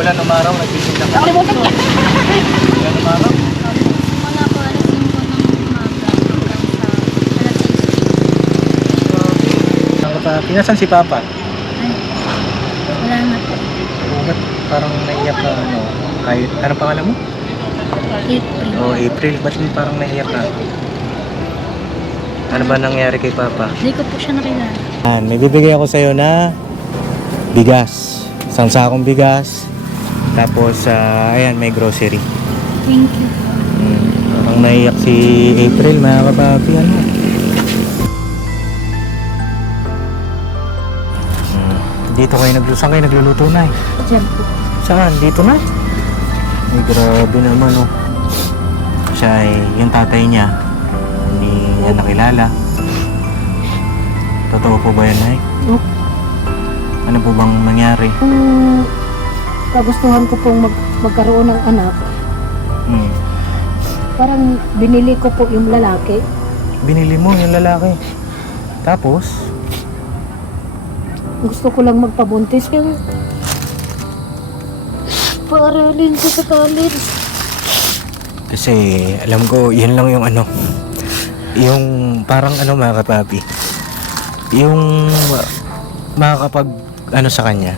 Wala nang araw, nagtitinda ka. Nakalimutan ka. Wala nang araw. Simula po alas 5 ng umaga hanggang sa alas 6. Ang kapapi, nasan si Papa? Ay, wala na po. Ba't parang naiyak ka, ano? Kahit, ano pangalan mo? April. Oh, April. Ba't parang naiyak ka? Ano ba nangyari kay Papa? Hindi ko po siya nakilala. May bibigay ako sa'yo na bigas. Isang sakong bigas. Tapos, ayan, may grocery. Thank you po. Parang naiyak si April, mga kapapi. Ano? Dito kayo saan kayo nagluluto na eh? Diyan po. Saan? Dito na? Ay, grabe naman oh. Siya ay, yung tatay niya, hindi niya nakilala. Totoo po ba yan, Nay? Opo. Ano po bang nangyari? Kung kagustuhan ko pong magkaroon ng anak, Hmm. parang binili ko po yung lalaki. Binili mo yung lalaki. Tapos, Gusto ko lang magpabuntis yung paaralin ko sa college. kasi alam ko, yun lang yung ano, yung parang ano mga kapapi, yung makakapag ano sa kanya,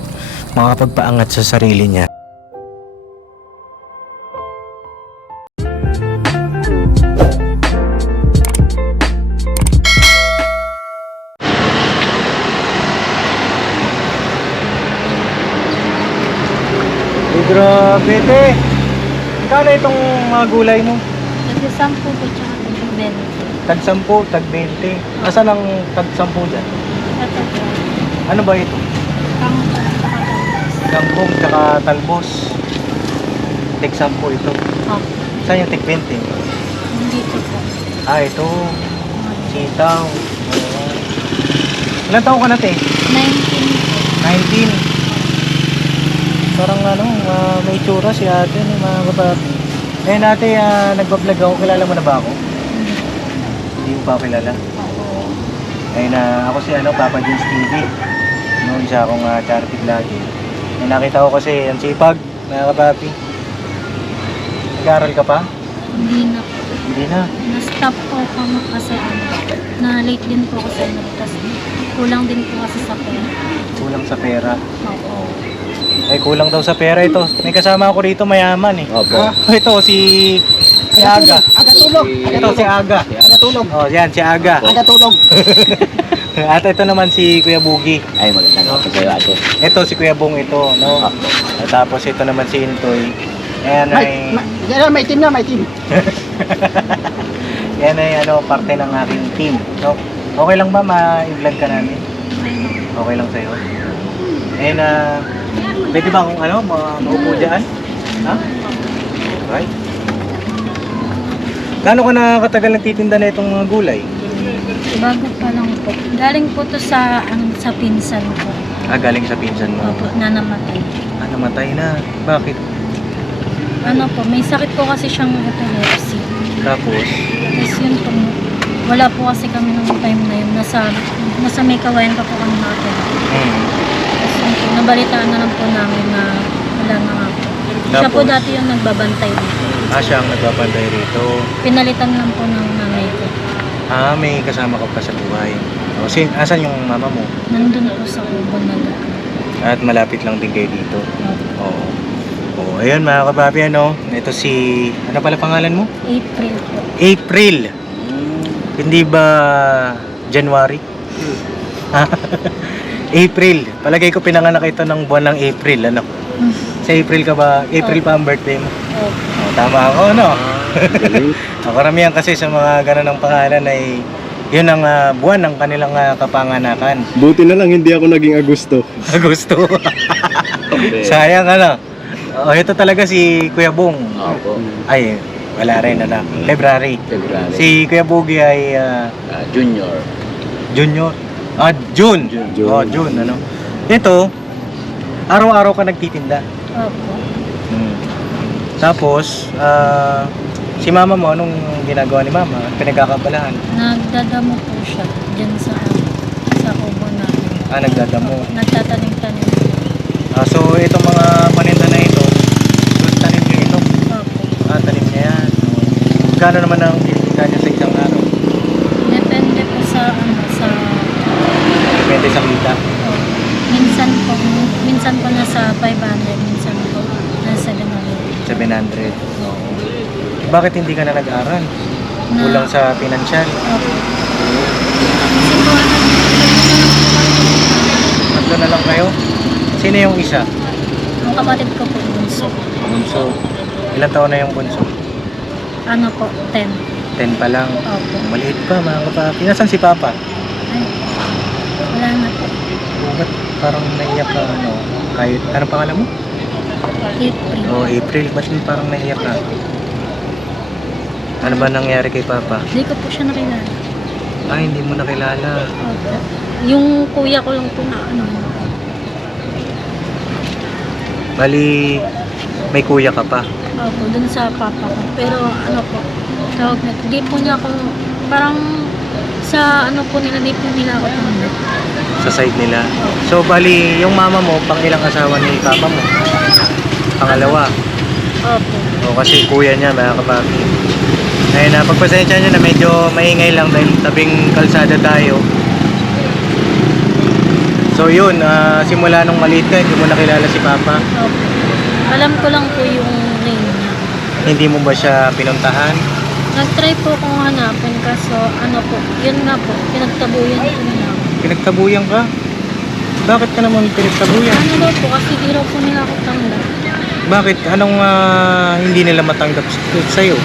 makakapagpaangat sa sarili niya. Ay, grabe te. Kano itong mga gulay mo? Kasi 10 po tsaka 20. Tag 10, tag 20. Asan ang tag 10 dyan? Ito po. Ano ba ito? Kangkong tsaka talbos. Tig 10 ito. Oh, Saan yung tig 20? dito po. Ah, ito. Sitaw. Oo. Ilan taon ka na te? 19 po. 19. Parang ano, may tsura si ate, no, mga kapapi. Eh ate, nagbablog ako. Kilala mo na ba ako? Hindi mo pa ako kilala. Ayun ako si Papa Jeans TV. Noon siya akong charity vlogger. Eh nakita ko kasi ang sipag, mga kapapi. Nag-aaral ka pa? Hindi na po. Hindi na. Na-stop po ako kasi na-late din po kasi tapos kulang din po kasi sa pera. Kulang sa pera. Oo. Ay, kulang daw sa pera ito. May kasama ako rito, mayaman eh. Opo. Ito, si Aga. Aga tulog. Ito, si Aga. Aga tulog. Oh, yan, si Aga. Aga tulog. At ito naman si Kuya Bugi. Ay, magandang hapon kayo, ate. Ito, si Kuya Bong ito, no? At tapos ito naman si Intoy. Ayan ay... May team na, may team. Yan ay parte ng aking team, no? Okay lang ba ma-vlog ka namin? Okay lang sa'yo? And, pwede ba kung maupo dyan? Ha? Right. Gaano ka nakakatagal nagtitinda na itong mga gulay? Bago pa lang po. Galing po to sa pinsan ko. Galing sa pinsan mo. Opo, na namatay. Namatay na. Bakit? Ano po, may sakit po kasi siyang epilepsy. Tapos, Tapos yun po, wala po kasi kami nung time na yun. Nasa may kawayan pa po kami natin. Tapos yun po, nabalitaan na lang po namin na wala na nga po. Siya po Tapos? dati yung nagbabantay dito. siya ang nagbabantay rito. Pinalitan lang po ng nanay ko. May kasama ka pa sa buhay. O, asan yung mama mo? Nandun po sa kubo na doon. At malapit lang din kayo dito. Opo. Oo. Oo, ayun mga kababi, ito si... Ano pala pangalan mo? April po. April. Hindi ba January? April. Palagay ko pinanganak ito ng buwan ng April, ano? Sa April ka ba? April pa ang birthday mo? Opo. Oh, tama ako, no? Karamihan kasi sa mga ganun ng pangalan ay yun ang buwan ng kanilang kapanganakan. Buti na lang hindi ako naging Agosto. Gusto. Sayang ito talaga si Kuya Bong. Opo. Ay, wala rin February. February. Si Kuya Bugi ay Junior. Junior. June. June. Oh, June, Ito, araw-araw ka nagtitinda. Opo. Tapos, si mama mo, anong ginagawa ni mama? Pinagkakabalahan? Nagdadamo po siya dyan sa kubo namin. Nagdadamo. Nagtatanim-tanim. So, itong mga paninda na ito, Magkano naman ang kinikita niyo sa isang araw? Depende po sa Depende sa kita. minsan po nasa 500, minsan po nasa 700. 700. Bakit hindi ka na nag-aral? Kulang sa pinansyal. Opo. Kasi po, Tatlo na lang kayo? Sino yung isa? ang kapatid ko po bunso. Bunso. Ilan taon na yung bunso? Ano po, 10. 10 pa lang. Opo. Maliit pa mga kapapi. Nasaan si Papa? Ay, wala na po. Ba't parang naiyak ka ano? Kahit, ano pangalan mo? April. Oh, April. Ba't parang naiyak ka? Ano ba nangyari kay Papa? Hindi ko po siya nakilala. Ay, hindi mo nakilala. Opo. Yung kuya ko lang po na ano. Bali, may kuya ka pa. Opo, dun sa papa ko. Pero ano po, tawag na, di po niya ako, parang sa ano po nila, di po nila ako tanggap. Sa side nila. So, bali, yung mama mo, pang ilang asawa ni Papa mo? Pangalawa. Opo. O, kasi kuya niya, mga kapapi. Ayun na, pagpasensya niyo na medyo maingay lang dahil tabing kalsada tayo. So yun, simula nung maliit ka, hindi mo nakilala si Papa. Opo. Alam ko lang po yung name niya. Hindi mo ba siya pinuntahan? Nag-try po kong hanapin kaso ano po, yun nga po, pinagtabuyan ko nila ako. Pinagtabuyan ka? Bakit ka naman pinagtabuyan? Ano daw po, kasi di raw po nila ako tanggap. Bakit? Anong hindi nila matanggap sa'yo?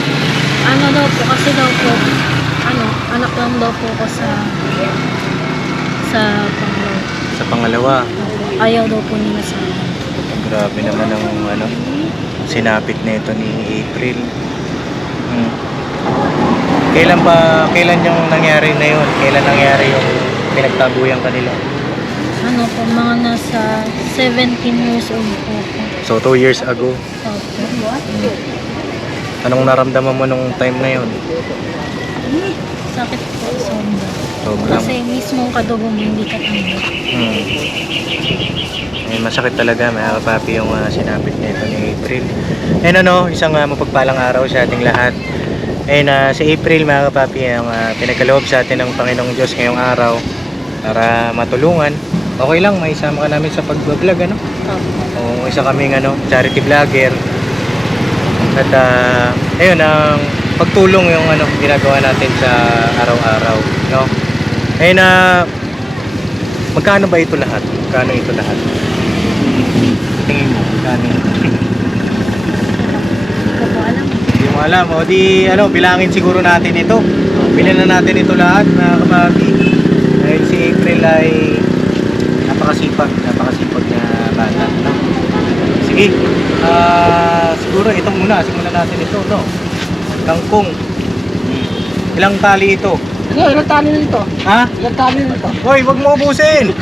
Ano daw po, kasi daw po, ano, anak lang daw po ko sa pangalawa. Sa pangalawa? Ayaw daw po nila sa akin. Grabe naman ang ano, sinapit nito ni April. Kailan yung nangyari na yun? Kailan nangyari yung pinagtabuyan kanila? Ano po, mga nasa 17 years old po po. So 2 years ago. Opo. Anong naramdaman mo nung time na yun? Sakit po, sobra. Sobrang. Kasi mismo kadugo mo hindi ka tanggap. Ay, masakit talaga mga kapapi yung sinapit nito ni April. Ayun ano, isang mapagpalang araw sa ating lahat. Ayun si April mga kapapi ang pinagkaloob sa atin ng Panginoong Diyos ngayong araw para matulungan. Okay lang, may isama ka namin sa pag-vlog ano? Opo. O isa kaming charity vlogger. At ayun ang pagtulong yung ginagawa natin sa araw-araw, no? Ayun magkano ba ito lahat? Magkano ito lahat? Tingin mo, magkano? Hindi ko po alam. Hindi mo alam. O di, bilangin siguro natin ito. Bilhin na natin ito lahat, mga kabagi. Dahil si April ay napakasipag na bata. No? Sige, siguro ito muna. Simulan natin ito, no? Kangkong. Ilang tali ito? Ilang tali nito? Ha? Ilang tali nito? Hoy, wag mo ubusin!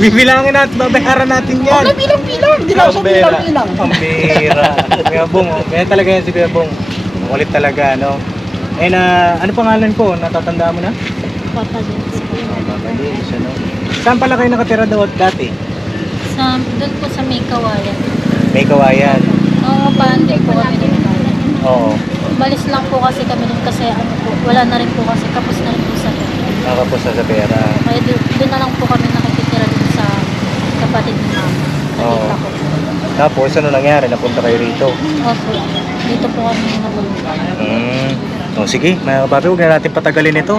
Bibilangin natin, babayaran natin yan. Wala bilang-bilang. Di na sa bilang-bilang. Pambira. Kuya Bong, kaya talaga yan si Kuya Bong. Makulit talaga, no? Eh ano pangalan ko? Natatandaan mo na? Papa din. Papa Dins, ano? Saan pala kayo nakatira dati? Doon po sa May Kawayan. May Kawayan. Nangungupahan din po kami doon. Oo. Balis lang po kasi kami doon kasi ano po, wala na rin po kasi kapos na rin po sa Nakapos na sa pera. kaya doon na lang po kami nakikitira doon sa kapatid ni mama. Oo. Nakita ko. Tapos ano nangyari? Napunta kayo rito? Opo. Dito po kami napunta. O sige, mga kapapi, huwag na natin patagalin ito.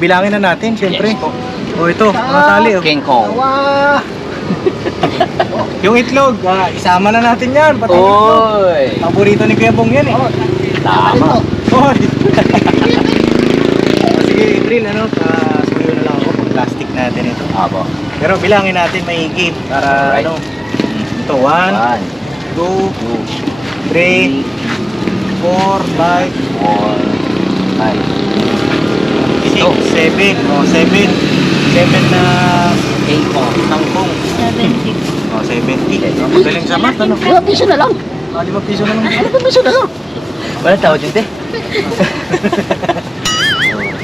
Bilangin na natin, siyempre. O ito, mga tali. Oh. King Kong. Wah! Yung itlog, isama na natin yan. Pati yung itlog. Oy! Paborito ni Kuya Bong yan eh. Tama. Hoy! Sige, April, suyo na lang ako kung plastic natin ito. Apo. Pero bilangin natin maigip para Alright. ito, 1, 2, 3, 4, 5, 6, 7. O, 7. 7 na King Kong. tangkong. 70. O, 70. Magaling sa math, ano? 5 piso na lang. 5 piso na lang. 5 piso na lang. Walang tawad yun, te.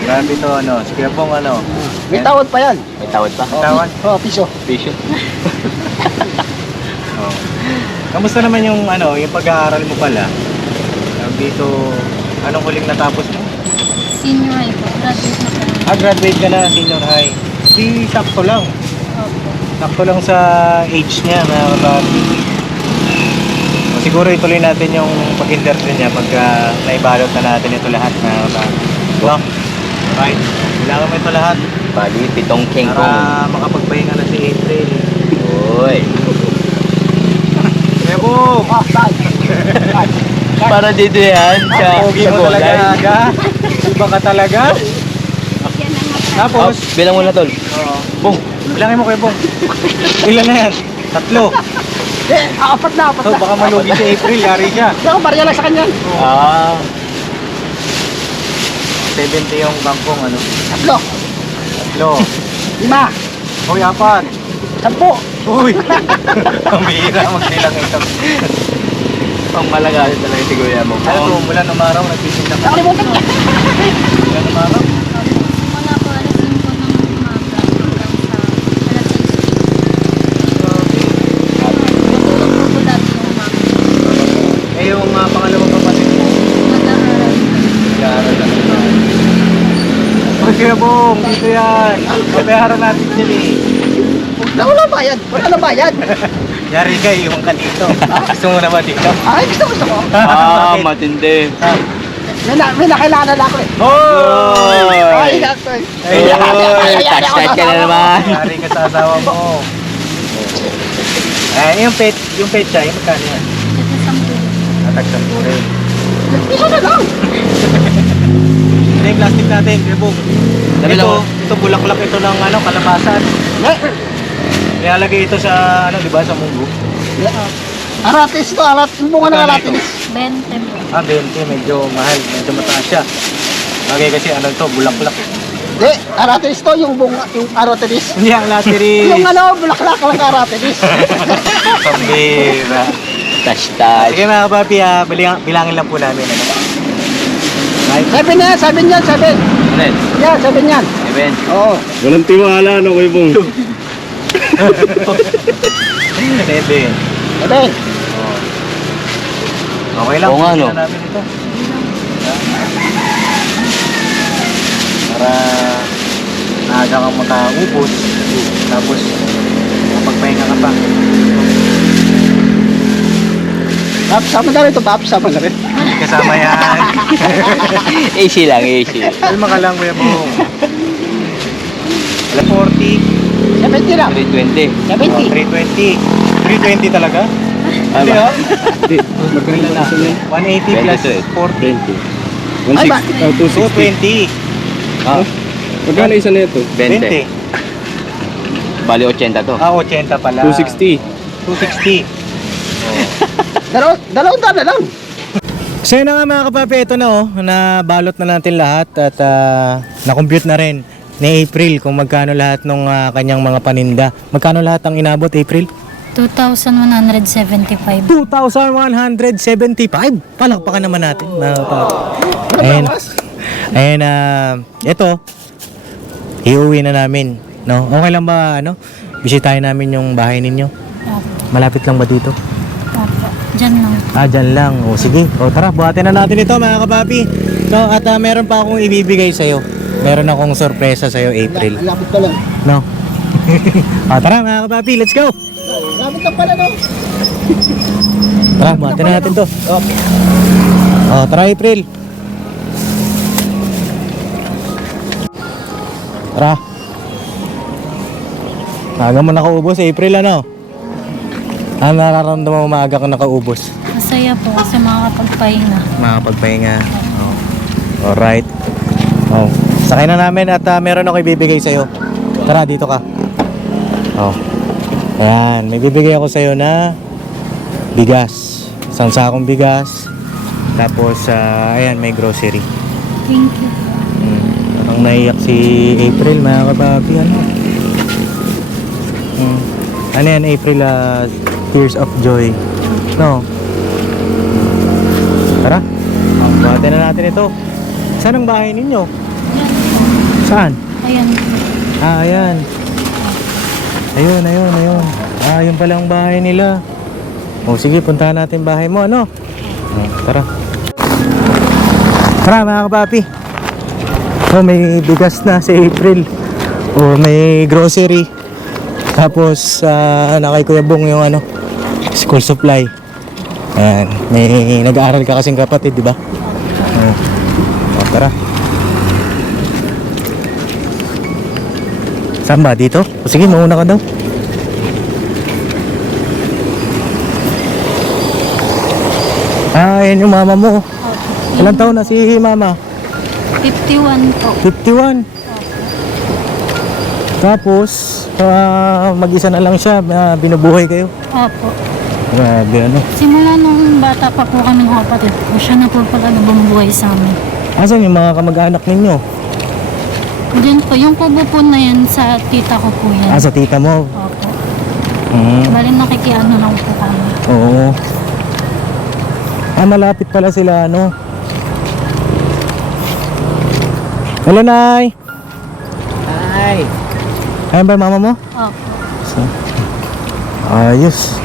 Grabe ito, si Kuya Bong, May tawad pa yan. May tawad pa. Tawad? Oh, piso. Vision. Kamusta naman yung yung pag-aaral mo pala? Dito Anong huling natapos mo? Senior high po. Graduate na po. Graduate ka na, senior high. Di sakto lang. Opo. Sakto lang sa age niya, mga kapapi. So, siguro ituloy natin yung pag-interview niya pagka naibalot na natin ito lahat, mga kapapi. No? Right. Kailangan mo ito lahat Bali, 7 kengkong. para makapagpahinga na si April. Uy. Ebo! Para dito yan. Pogi mo talaga, Aga. Iba ka talaga. Tapos, Bilang mo na, tol. Bong, bilangin mo kayo, Bong. Ilan na yan? 3. Apat na. So, baka malugi si April, yari siya. Ako, barya lang sa kanya. Ah. 70 yung bangkong, ano? 3. 3. 5. Hoy, 4. 10. Uy! Ang bihira magbilang ito. Pang malagasin talaga si Kuya mo. Ano to, mula nung araw, nagtitinda ka. Nakalimutan ko. Mula nung araw? Simula po alas 5 ng umaga hanggang sa alas 6. Tutulog po po dati yung umaga. Eh, yung pangalawang kapatid mo, Nag-aaral. nag-aaral na. Uy, Kuya Bong, dito yan. Pabayaran natin sila eh. Wala bayad. Wala bayad. Yari ka, iwan ka dito. Gusto mo naman dito? Ay, gusto ko. Ah, Bakit? matindi. May nakailangan na ako eh. Hoy! Ay, gato eh. Ay, Touchlight ka na naman. Yari ka sa asawa mo. Yung pet siya, yung magkano yan? Ito sa mga Natagsampo rin. Isa na lang. Ito yung plastic natin, Kuya Bong. Dami lang. Ito bulaklak ito ng kalabasan. Nilalagay ito sa, di ba, sa munggo. Aratis to, yung bunga ng aratis. 20 po. 20, medyo mahal, medyo mataas siya. Okay, kasi ito, bulaklak. Hindi, aratis to, yung bunga, yung aratis. Hindi ang latiri. Yung bulaklak lang aratis. Pambira. Touch. Sige mga papi, bilangin lang po namin. Right? Sabi niyan. Ano yun? Yan, sabi niyan. Even. Oo. Walang tiwala, no, Kuya Bong? 7. Sabi. Okay lang, Oo nga, no? bigyan namin ito. Para naaga kang makaubos, tapos mapagpahinga ka pa. Sama na rin ito, sama na rin. Kasama yan. Easy lang, easy. Kalma ka lang, Kuya Bong. 40. 70 lang. 320. 70. 320. 320 talaga? Hindi ba? oh. Hindi. Magkano na isa na yun? 180 plus 20. 40. Ay, ba? 260. 220. Ah, Magkano isa na ito? 20. 20. Bali 80 to. 80 pala. 260. 260. Dalawang daan na lang. So yun na nga mga kapapi, ito na nabalot na natin lahat at na-compute na rin ni April kung magkano lahat ng kanyang mga paninda. Magkano lahat ang inabot, April? 2,175. 2,175. Palakpakan naman natin mga kapapi. Ayan, ito, iuwi na namin. No? Okay lang ba, bisitahin namin yung bahay ninyo? Opo. Malapit lang ba dito? Opo. Diyan lang. Dyan lang. O sige. O tara, buhatin na natin ito mga kapapi. So, at meron pa akong ibibigay sa'yo. Meron akong sorpresa sa'yo, April. Lapit pa lang. No? O tara mga kapapi, let's go! Lapit na pala, no? Tara, buhatin na natin to. O tara, April. Tara. Maaga mo nakaubos, April, ano? Ano nararamdaman mo maaga ka nakaubos? Masaya po kasi makakapagpahinga. Makapagpahinga. Oh. Alright. Oh. Sakay na namin at meron ako ibibigay sa'yo. Tara, dito ka. Oh. Ayan, may bibigay ako sa'yo na bigas. Isang sakong bigas. Tapos, ayan, may grocery. Thank you. Parang naiyak si April, mga kapapi. Ano yan, April? Tears of joy. No? Tara. Buhatin na natin ito. Saan ang bahay ninyo? Yan po. Saan? Ayan. Ayan. Ayun. Ayun pala ang bahay nila. O sige, puntahan natin bahay mo, ano? Tara. Tara mga kapapi. So may bigas na si April. O may grocery. Tapos na kay Kuya Bong yung ano, school supply. Ayan. May nag-aaral ka kasing kapatid, di ba? O, tara. Saan ba? Dito? O, sige, mauna ka daw. Ayan yung mama mo. Ilang taon na si mama? 51 po. 51. Tapos, mag-isa na lang siya, binubuhay kayo. Opo. Grabe ano. Simula nung bata pa po kami ng kapatid ko, siya na po pala bumubuhay sa amin. Asan yung mga kamag-anak ninyo? Diyan po, yung kubo po na yan sa tita ko po yan. Sa tita mo? Opo. Hmm. Bali nakikiano lang po kami. Oo. Malapit pala sila ano. Hello, Nay. Ay! Ayan ba yung mama mo? Opo. So, ayos.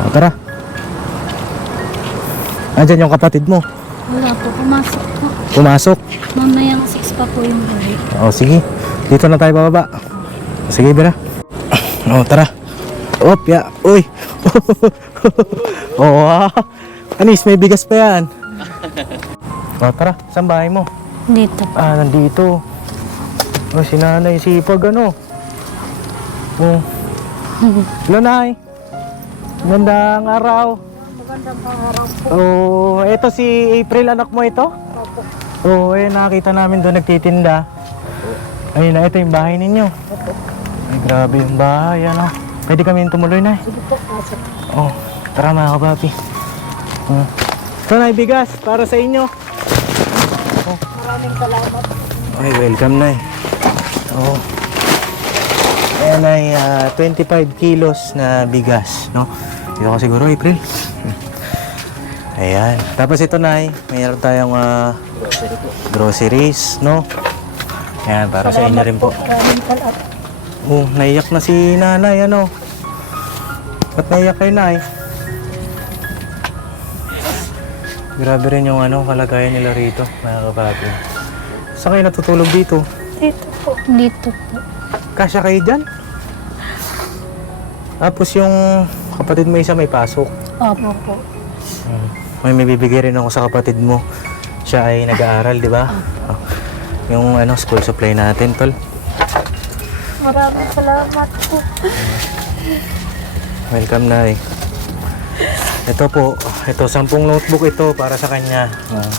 O, tara. Andyan yung kapatid mo. Wala po, pumasok po. Pumasok. Mamayang 6 pa po yung break. O, sige. Dito na tayo bababa. Sige, Bira. O, tara. Op, ya. Uy. Oo, Anis, may bigas pa yan. O, tara. Saan bahay mo? Dito. Nandito. O, si nanay, sipag, ano. O. Hello, Nay. Magandang araw. Magandang araw po. Oh, eto si April, anak mo ito? Opo. Oo, nakita namin doon nagtitinda. Ayun na, ito yung bahay ninyo. Opo. Ay, grabe yung bahay, ano. Pwede kami tumuloy na. Sige po, pasok. Oh, tara mga kapapi. Ito na, bigas para sa inyo. Maraming salamat. Ay, welcome na Oh. Ayan ay 25 kilos na bigas, no? Dito ka siguro, April. Ayan. Tapos ito na mayroon tayong groceries, no? Ayan, para sa inyo rin po. Maraming salamat. Oh, naiyak na si nanay, ano? Ba't naiyak kay nay? Grabe rin yung ano, kalagayan nila rito, mga kapapi. Saan kayo natutulog dito? Dito po. Dito po. Kasya kayo dyan? Tapos yung kapatid mo isa may pasok. Opo po. May bibigay rin ako sa kapatid mo. Siya ay nag-aaral, di ba? Yung ano, school supply natin, tol. Maraming salamat po. Welcome na Ito po, ito 10 notebook ito para sa kanya.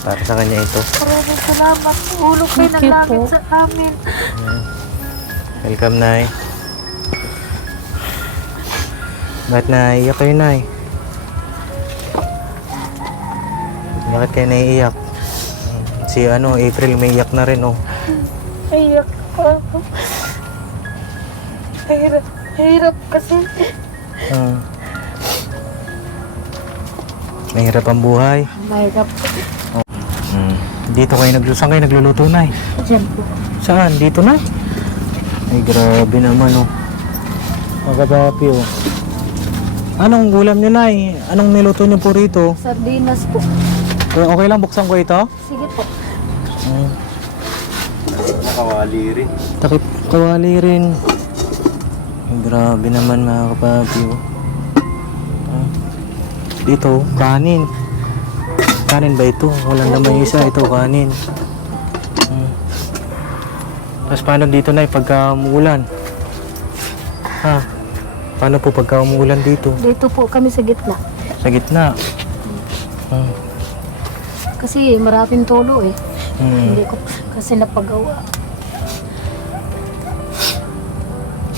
Para sa kanya ito. Maraming salamat po. Ulog kayo ng Thank you langit po. sa amin. Welcome, Nay. Bakit naiiyak kayo, Nay? Bakit kayo naiiyak? Si ano, April may iyak na rin, oh. Iyak pa ako. Hirap kasi. Mahirap ang buhay. Mahirap po. Dito kayo saan kayo nagluluto, Nay? Diyan po. Saan? Dito na? Ay, grabe naman, oh. Magabapi, oh. Anong ulam nyo, Nay? Anong niluto nyo po rito? Sardinas po. Okay lang, buksan ko ito? Sige po. Nakawali rin. Takip kawali rin. Ay, grabe naman, mga kapapi, oh. Dito, kanin. Kanin ba ito? Walang naman yung isa. Ito, kanin. Tapos paano dito na pagka umuulan? Ha? Paano po pagka umuulan dito? Dito po kami sa gitna. Sa gitna. Kasi maraming tulo eh. Hmm. Hindi ko kasi napagawa.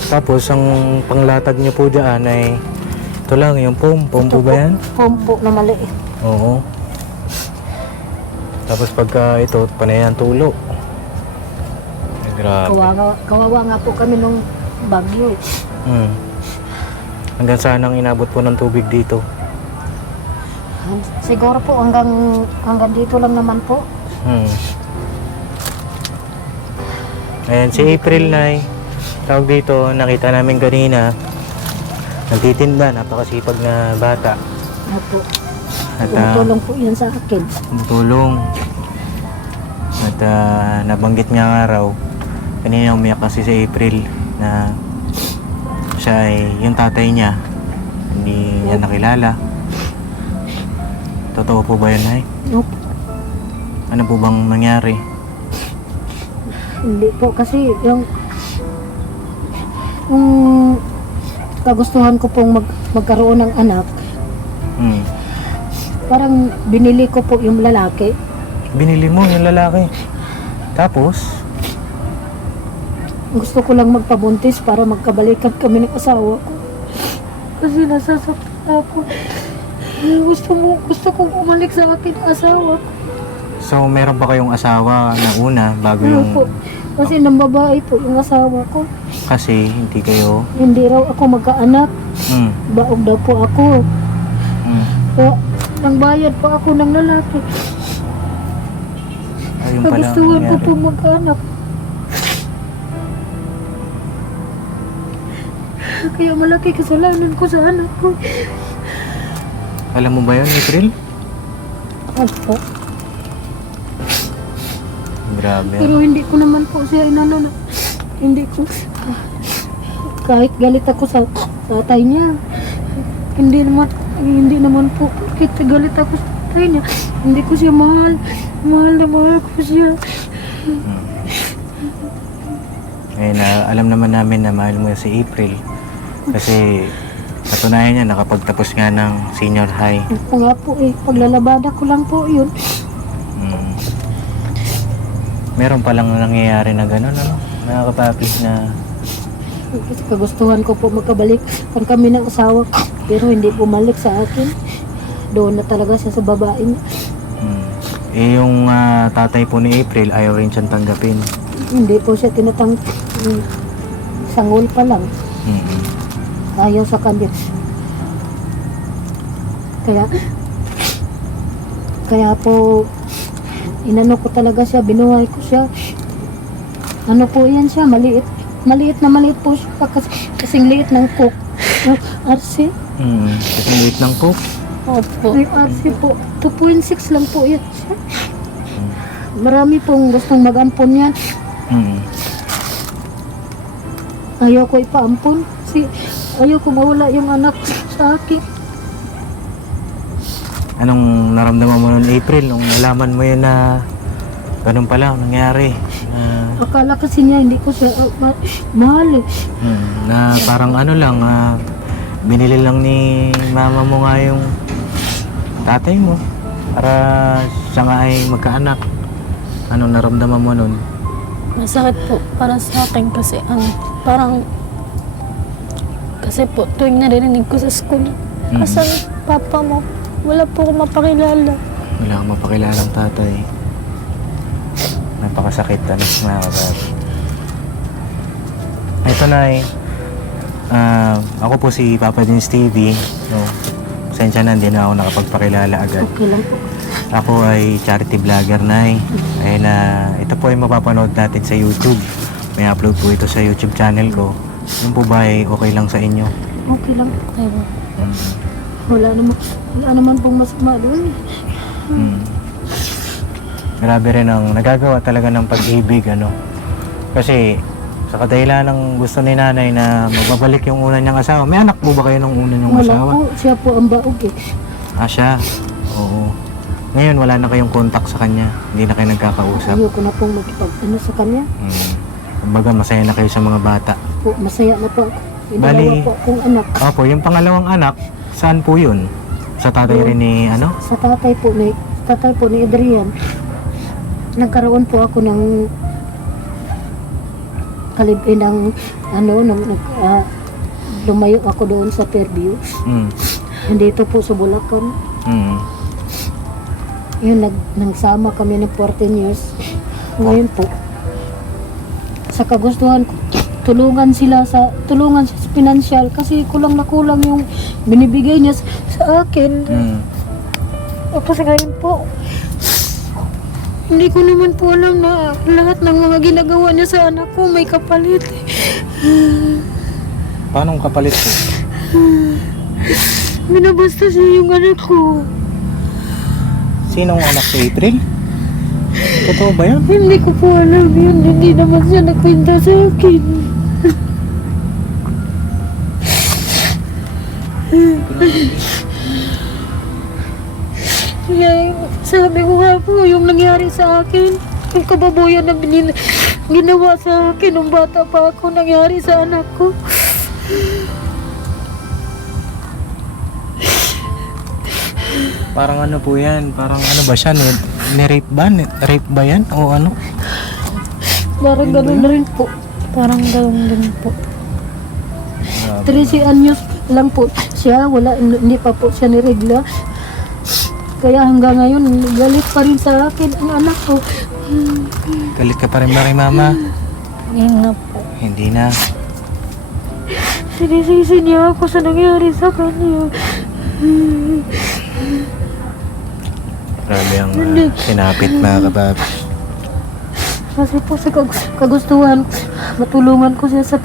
Tapos ang panglatag niyo po dyan ay ito lang, yung pom po ba yan? Pompo na maliit. Oo. Tapos pagka ito, panay ang tulo. Ay, grabe. Kawawa nga po kami nung bagyo eh. Hanggang saan ang inabot po ng tubig dito? Siguro po hanggang dito lang naman po. Ayan, si April na tawag dito, nakita namin kanina. Nagtitinda, napakasipag na bata. Opo. At Tulong po yan sa akin. tulong. At nabanggit niya nga raw, kanina umiyak kasi sa April na siya ay yung tatay niya, hindi niya nakilala. Totoo po ba yun, Nay? Opo. Ano po bang nangyari? Hindi po kasi yung kagustuhan ko pong magkaroon ng anak, Hmm. parang binili ko po yung lalaki. Binili mo yung lalaki. Tapos, Gusto ko lang magpabuntis para magkabalikan kami ng asawa ko. Kasi nasasaktan ako. Gusto kong umalik sa akin ang asawa ko. so meron pa kayong asawa na una bago Ano yung... po? Kasi nang babae po yung asawa ko. Kasi hindi kayo... Hindi raw ako magkaanak. Hmm. Baog daw po ako. Hmm. Kaya nang bayad pa ako ng lalaki. Ayun pala ang Kagustuhan ko nangyari. po magkaanak. Kaya malaki kasalanan ko sa anak ko. Alam mo ba yun, April? Opo. Grabe. Pero hindi ko naman po siya inano na. Hindi ko. Kahit galit ako sa tatay niya. Hindi naman po. Kahit galit ako sa tatay niya. Hindi ko siya mahal. Mahal na mahal ko siya. Ngayon, alam naman namin na mahal mo si April. Kasi katunayan niya, nakapagtapos nga ng senior high. Ako nga po eh. Paglalabada ko lang po yun. Mm. Meron palang nangyayari na gano'n, ano? Mga kapapis na... Kasi kagustuhan ko po magkabalik ang kami ng asawa ko. Pero hindi bumalik sa akin. Doon na talaga siya sa babae niya. Eh, yung tatay po ni April, ayaw rin siyang tanggapin. Hindi po siya sangol pa lang. Mm. Ayaw sa kanya. Kaya po inano ko talaga siya, binuhay ko siya. Ano po yan siya, maliit po siya kasing liit ng cook. RC? Kasi liit ng cook. Opo. Yung RC po, 2.6 lang po yan siya. Marami pong gustong mag-ampon yan. Ayaw ko ipaampon. Kasi ayaw ko mawala yung anak sa akin. Anong naramdaman mo noon, April, nung nalaman mo yun na ganun pala ang nangyari? Akala kasi niya hindi ko siya mahal eh. Na parang ano lang, binili lang ni mama mo nga yung tatay mo para siya nga ay magkaanak. Anong naramdaman mo nun? Masakit po para sa akin kasi parang kasi po tuwing naririnig ko sa school, asan papa mo? Wala po akong mapakilala. Wala kang mapakilalang tatay. Napakasakit, ano, mga kapatid. Ito na ako po si Papa Dins TV. No, pasensya na, hindi na ako nakapagpakilala agad. Okay lang po. Ako ay charity vlogger na ito po ay mapapanood natin sa YouTube. May upload po ito sa YouTube channel ko. Yun po ba ay okay lang sa inyo? Okay lang po. Wala naman pong masama doon. Grabe rin ang nagagawa talaga ng pag-ibig, ano. Kasi sa kadahilan ng gusto ni nanay na magbabalik yung una niyang asawa. May anak po ba kayo nung una niyang Wala asawa? po. Siya po ang baog eh. Siya. Oo. Ngayon wala na kayong contact sa kanya. Hindi na kayo nagkakausap. Ayoko na pong magpag-ano sa kanya. Kumbaga masaya na kayo sa mga bata. Po, masaya na po ako. May Bali- dalawa po akong anak. Opo, yung pangalawang anak, saan po yun? Sa tatay rin ni ano? Sa tatay po ni Adrian. Nagkaroon po ako ng ng lumayo ako doon sa Fairview. Nandito po sa Bulacan. Yun, nagsama kami ng 14 years. Ngayon po, sa kagustuhan ko, tulungan siya sa financial kasi kulang na kulang yung binibigay niya sa akin. Tapos ngayon po, hindi ko naman po alam na lahat ng mga ginagawa niya sa anak ko may kapalit. Paano kapalit po? Binabasta siya yung anak ko. Sinong anak si April? Totoo ba yan? Hindi ko po alam yun. Hindi naman siya nagkwento sa akin. Kaya sabi ko nga po, yung nangyari sa akin, yung kababoyan na ginawa sa akin nung bata pa ako, nangyari sa anak ko. Parang ano po yan? Parang ano ba siya? Ni-rape ba? Rape ba yan? O ano? Parang gano'n na rin po. Parang gawin din po. 13 anyos lang po siya, hindi pa po siya niregla. Kaya hanggang ngayon, galit pa rin sa akin ang anak ko. Galit ka pa rin ba kay mama? Yun na po. Hindi na. Sinisisi niya ako sa nangyari sa kanya. Grabe ang sinapit mga kababi. Kasi po sa kagustuhan, matulungan ko siya sa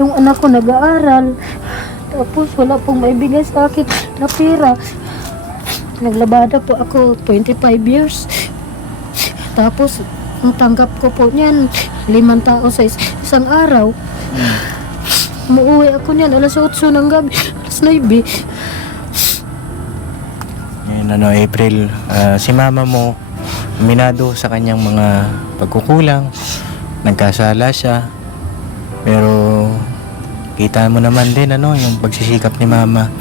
yung anak ko nag-aaral. Tapos wala pong maibigay sa akin na pera. Naglabada po ako 25 years. Tapos ang tanggap ko po niyan, 5 tao sa isang araw. Umuwi ako niyan, alas 8 ng gabi, alas 9. Yan ano, April, si mama mo, minado sa kanyang mga pagkukulang, nagkasala siya, pero kita mo naman din ano, yung pagsisikap ni mama,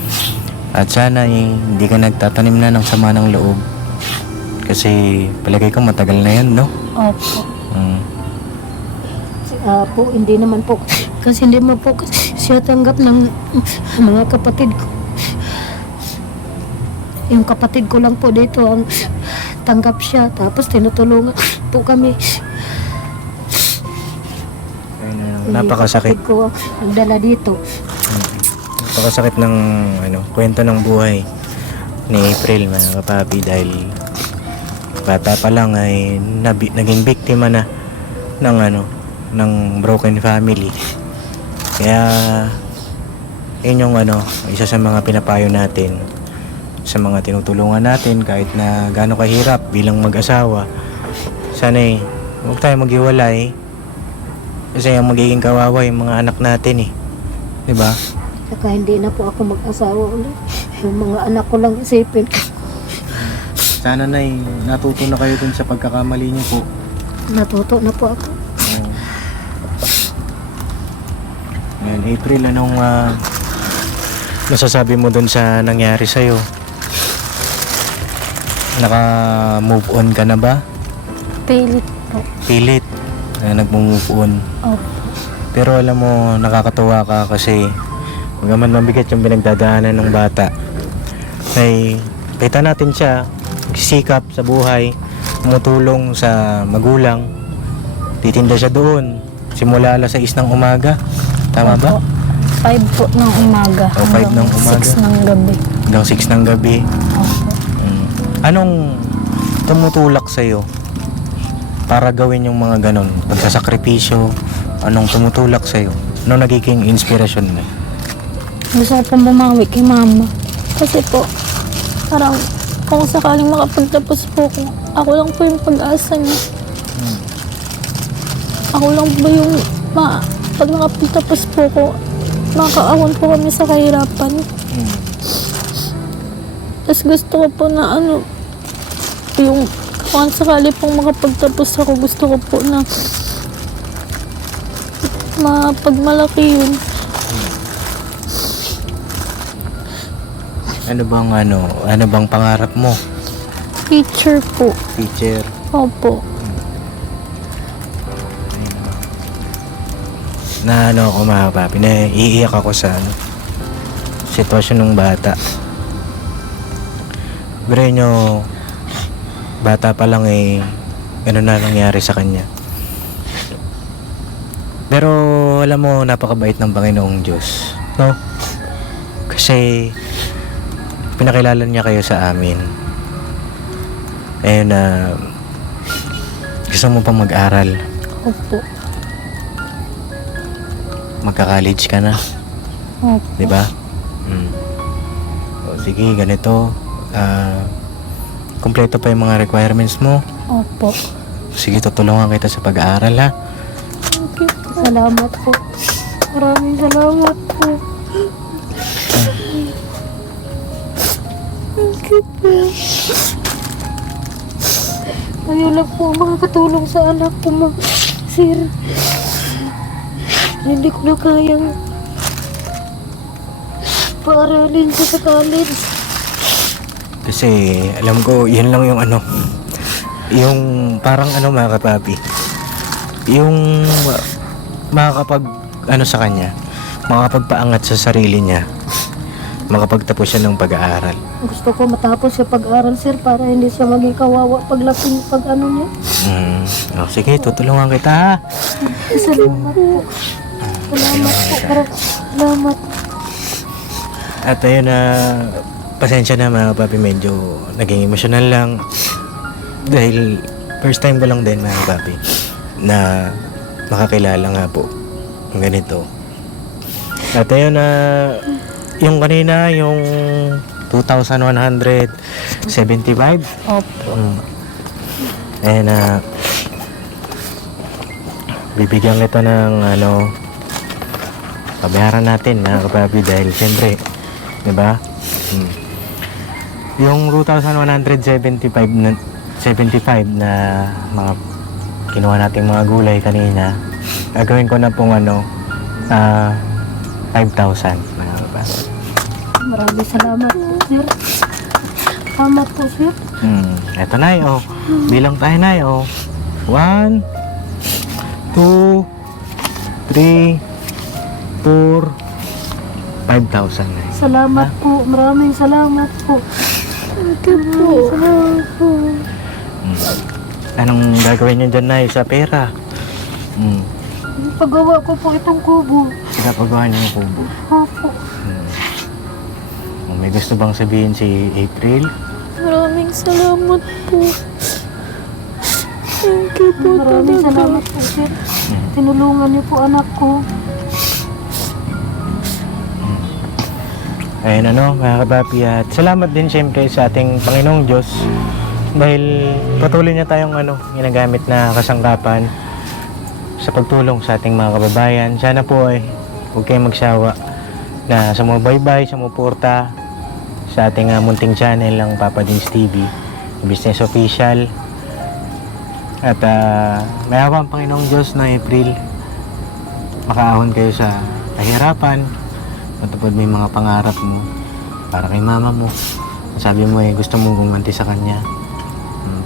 at sana hindi ka nagtatanim na ng sama ng loob, kasi palagay ko matagal na yan, no? Opo. Po, hindi naman po, kasi hindi mo po siya tanggap ng mga kapatid ko. Yung kapatid ko lang po dito ang tanggap siya, tapos tinutulungan po kami. Napakasakit. Yung kapatid ko ang dala dito. Napakasakit ng kwento ng buhay ni April mga kapapi, dahil bata pa lang ay naging biktima na ng broken family. Kaya yun yung isa sa mga pinapayo natin sa mga tinutulungan natin, kahit na gaano kahirap bilang mag-asawa. Sana huwag tayo maghiwalay, kasi ang magiging kawawa yung mga anak natin 'di ba? Saka hindi na po ako mag-asawa ulit. Yung mga anak ko lang isipin. Sana natuto na kayo dun sa pagkakamali niyo po. Natuto na po ako. Ngayon, April, anong masasabi mo dun sa nangyari sa'yo? Naka-move on ka na ba? Pilit po. Pilit na nag-move on. Opo. Pero alam mo, nakakatuwa ka kasi bagaman mabigat yung pinagdadaanan ng bata, ay kita natin siya nagsisikap sa buhay, tumutulong sa magulang, titinda siya doon simula alas 6 ng umaga. Tama ba? 5 po ng umaga. O, 5 ng umaga. 6 ng gabi. Hanggang 6 ng gabi. Opo. Anong tumutulak sa'yo para gawin yung mga ganon? Pagsasakripisyo, anong tumutulak sa'yo? Anong nagiging inspirasyon mo? Gusto ko pong bumawi kay mama. Kasi po, parang kung sakaling makapagtapos po ako lang po yung pag-asa niya. Ako lang po yung pag nakapagtapos po ko, makaahon po kami sa kahirapan. Tapos gusto ko po na yung kung sakali pong makapagtapos ako, gusto ko po na mapagmalaki yun. Ano bang pangarap mo? Teacher po. Teacher. Opo. Na ako mga papi, naiiyak ako sa sitwasyon ng bata. Pero nyo, bata pa lang gano'n na nangyari sa kanya. Pero alam mo, napakabait ng Panginoong Diyos, no? Kasi pinakilala niya kayo sa amin. Ayun gusto mo pa mag-aral. Opo. Magka-college ka na, Opo. 'di ba? O sige, ganito. kumpleto pa yung mga requirements mo. Opo. Sige, tutulungan kita sa pag-aaral ha. Salamat po. Maraming salamat po. Ayaw lang po makakatulong sa anak ko, sir. Hindi ko na kayang paaralin siya sa college. Kasi alam ko, yun lang yung ano, yung parang ano mga kapapi, yung makakapag ano sa kanya, makakapagpaangat sa sarili niya, makapagtapos siya ng pag-aaral. Gusto ko matapos siya pag-aral, sir, para hindi siya maging kawawa paglaki pag ano niya. Oh, sige, tutulungan kita ha. Salamat po. Salamat po. Salamat. At ayun na, pasensya na mga kapapi, medyo naging emosyonal lang. Dahil first time ko lang din mga kapapi na makakilala nga po ng ganito. At ayun na, yung kanina, yung 2,175. Opo. And bibigyan kita ng ano, pabayaran natin mga kapapi dahil siyempre, di ba? Yung 2,175 na mga kinuha nating mga gulay kanina, gagawin ko na pong ano, 5,000 mga kapapi. Maraming salamat, sir. Salamat po, sir. Eto na oh. Bilang tayo na oh. 1, 2, 3, 4, 5,000 na. Salamat po. Maraming salamat po. Salamat po. Anong gagawin niyo dyan na sa pera? Paggawa ko po itong kubo. Sila pagawa niyo yung kubo. Opo. May gusto bang sabihin si April? Maraming salamat po. Thank you po Maraming salamat po, sir. Tinulungan niyo po anak ko. Ayun ano, mga kapapi, at salamat din siyempre sa ating Panginoong Diyos dahil patuloy niya tayong ano, ginagamit na kasangkapan sa pagtulong sa ating mga kababayan. Sana po ay huwag kayong magsawa na sumubaybay, sumuporta sa ating munting channel ng Papa Dins TV, Business Official. At may awa ang Panginoong Diyos na April, makaahon kayo sa kahirapan, matupad mo yung mga pangarap mo para kay mama mo. Sabi mo gusto mong gumanti sa kanya.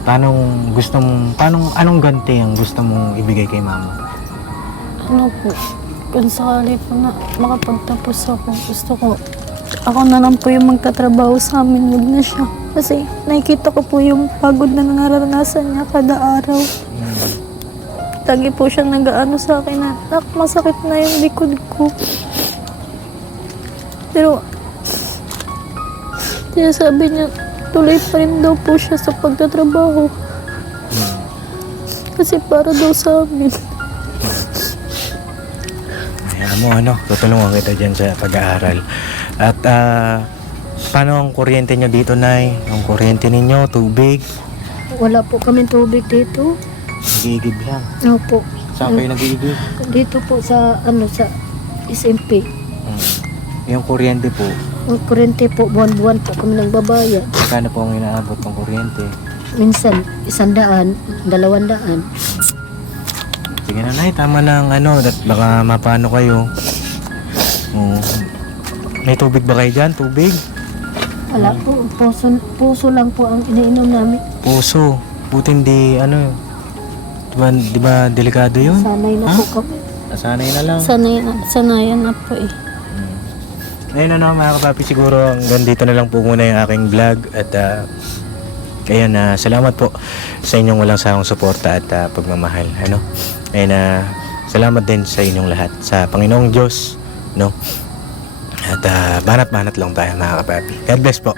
Anong ganti ang gusto mong ibigay kay mama? Ano po, kung sakali po na makapagtapos ako, gusto ko, ako na lang po yung magtatrabaho sa amin, huwag na siya. Kasi nakikita ko po yung pagod na nararanasan niya kada araw. Lagi po siya nag-aano sa akin na, nak, masakit na yung likod ko. Pero, sinasabi niya, tuloy pa rin daw po siya sa pagtatrabaho. Kasi para daw sa amin. Ayan mo ano, tutulungan kita dyan sa pag-aaral. At paano ang kuryente nyo dito, Nay? Ang kuryente ninyo, tubig? Wala po kami tubig dito. Nag-iigib lang. Opo. Saan kayo nag-iigib? Dito po sa sa SMP. Yung kuryente po, Ang kuryente po, buwan-buwan po kami nagbabayad. magkano po ang inaabot ng kuryente? Minsan, 100, 200. Sige na, Nay, tama na ang ano, baka mapano kayo. May tubig ba kayo dyan? Tubig? Wala po, puso lang po ang iniinom namin. Puso. Buti hindi, ano, di ba delikado yun? Sanay na po kami. Nasanay na lang. Sanayan na po eh. Ngayon ano mga kapapi, siguro hanggang dito na lang po muna yung aking vlog. At ayun, salamat po sa inyong walang sawang suporta at pagmamahal. Ano? Ayun, salamat din sa inyong lahat. Sa Panginoong Diyos. No? At banat-banat lang tayo mga kapapi. God bless po.